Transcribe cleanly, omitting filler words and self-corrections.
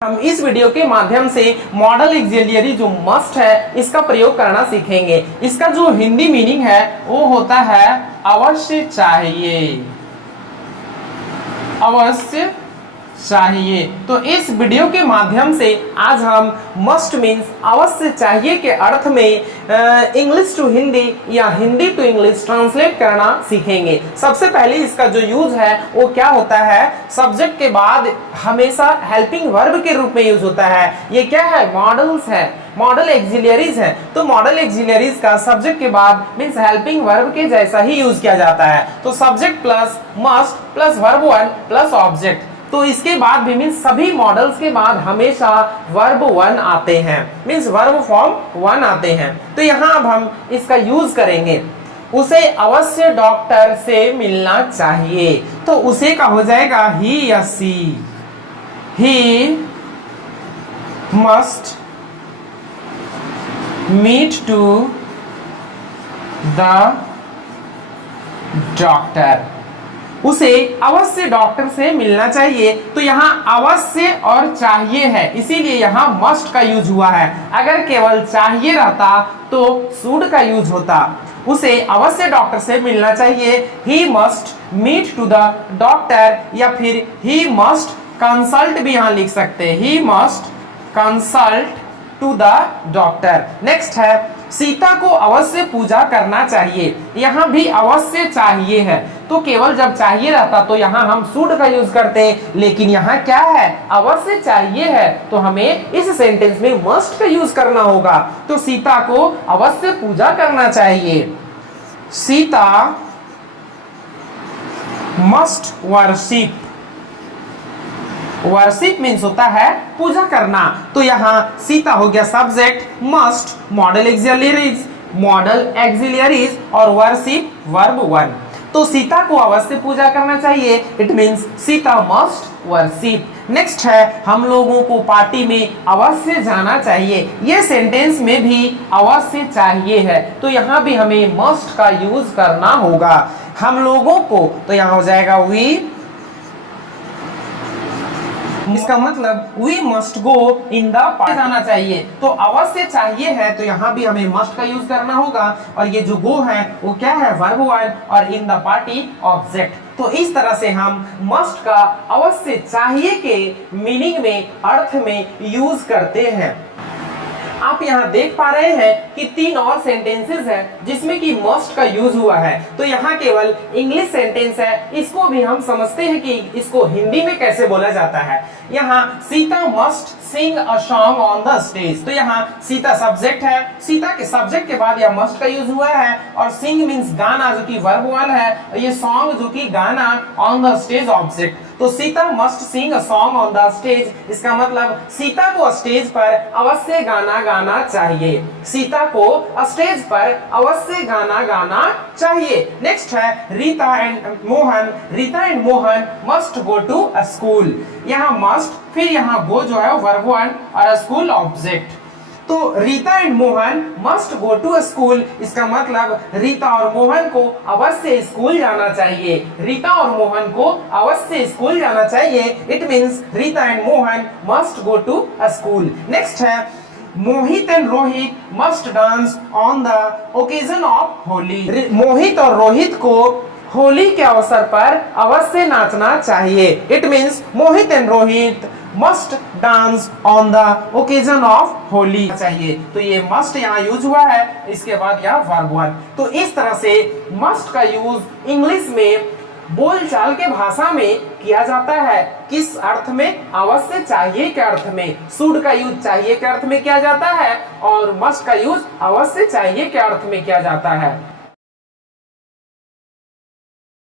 हम इस वीडियो के माध्यम से मॉडल ऑक्सिलियरी जो मस्ट है इसका प्रयोग करना सीखेंगे। इसका जो हिंदी मीनिंग है वो होता है अवश्य चाहिए, अवश्य चाहिए। तो इस वीडियो के माध्यम से आज हम मस्ट मीन्स अवश्य चाहिए के अर्थ में इंग्लिश टू हिंदी या हिंदी टू इंग्लिश ट्रांसलेट करना सीखेंगे। सबसे पहले इसका जो यूज है वो क्या होता है, सब्जेक्ट के बाद हमेशा हेल्पिंग वर्ब के रूप में यूज होता है। ये क्या है, मॉडल्स है, मॉडल ऑक्सिलियरीज है। तो मॉडल ऑक्सिलियरीज का सब्जेक्ट के बाद मींस हेल्पिंग वर्ब के जैसा ही यूज किया जाता है। तो subject plus must plus verb one plus object. तो इसके बाद भी मीन्स सभी मॉडल्स के बाद हमेशा वर्ब वन आते हैं, मीन्स वर्ब फॉर्म वन आते हैं। तो यहाँ अब हम इसका यूज करेंगे। उसे अवश्य डॉक्टर से मिलना चाहिए, तो उसे का हो जाएगा ही या सी। He must meet to the doctor, उसे अवश्य डॉक्टर से मिलना चाहिए। तो यहाँ अवश्य और चाहिए है, इसीलिए यहाँ मस्ट का यूज हुआ है। अगर केवल चाहिए रहता तो शुड का यूज होता। उसे अवश्य डॉक्टर से मिलना चाहिए, he must meet to the doctor, या फिर ही मस्ट कंसल्ट भी यहाँ लिख सकते हैं, he must consult to the doctor. Next है सीता को अवश्य पूजा करना चाहिए। यहाँ भी अवश्य चाहिए है, तो केवल जब चाहिए रहता तो यहाँ हम शुड का यूज करते हैं, लेकिन यहाँ क्या है, अवश्य चाहिए है, तो हमें इस सेंटेंस में मस्ट का यूज करना होगा। तो सीता को अवश्य पूजा करना चाहिए। Sita must worship, worship means होता है पूजा करना। तो यहाँ सीता हो गया subject, must model auxiliaries, model auxiliaries और वर्शिप वर्ब वन। तो सीता को अवश्य पूजा करना चाहिए, it means Sita must worship. Next है हम लोगों को पार्टी में अवश्य जाना चाहिए। ये सेंटेंस में भी अवश्य चाहिए है, तो यहाँ भी हमें मस्ट का यूज करना होगा। हम लोगों को, तो यहाँ हो जाएगा वी, इसका मतलब we must go in the party, जाना चाहिए। तो अवश्य चाहिए है, तो यहाँ भी हमें मस्ट का यूज करना होगा। और ये जो गो है वो क्या है, वर्ब वन, और इन द पार्टी ऑब्जेक्ट। तो इस तरह से हम मस्ट का अवश्य चाहिए के मीनिंग में, अर्थ में यूज करते हैं। आप यहाँ देख पा रहे हैं कि तीन और सेंटेंसेस है जिसमें कि मस्ट का यूज हुआ है। तो यहाँ केवल इंग्लिश सेंटेंस है, इसको भी हम समझते हैं कि इसको हिंदी में कैसे बोला जाता है। यहाँ Sita must sing a song on the stage, तो यहाँ सीता सब्जेक्ट है, सीता के सब्जेक्ट के बाद यह मस्ट का यूज हुआ है। और सिंग मीन्स गाना, जो कि वर्ब वन है, और ये सॉन्ग जो कि गाना, ऑन द स्टेज ऑब्जेक्ट। तो Sita must sing a song on the stage, इसका मतलब सीता को स्टेज पर अवश्य गाना गाना चाहिए। सीता को स्टेज पर अवश्य गाना गाना चाहिए। नेक्स्ट है Rita and Mohan, Rita and Mohan must go to a school. यहाँ मस्ट, फिर यहाँ गो जो है वर्ब वन और स्कूल ऑब्जेक्ट। तो Rita and Mohan must go to school, इसका मतलब रीता और मोहन को अवश्य स्कूल जाना चाहिए। रीता और मोहन को अवश्य स्कूल जाना चाहिए, it means Rita and Mohan must go to school. Next है Mohit and Rohit must dance on the occasion of Holi. Mohit और रोहित को होली के अवसर पर अवश्य नाचना चाहिए, it means Mohit and Rohit must dance on the occasion of Holi चाहिए। तो ये मस्ट यहाँ यूज हुआ है, इसके बाद यहाँ वर्ब वन। तो इस तरह से मस्ट का यूज इंग्लिश में बोलचाल के भाषा में किया जाता है। किस अर्थ में, अवश्य चाहिए के अर्थ में। शुड का यूज चाहिए के अर्थ में किया जाता है, और मस्ट का यूज अवश्य चाहिए के अर्थ में किया जाता है।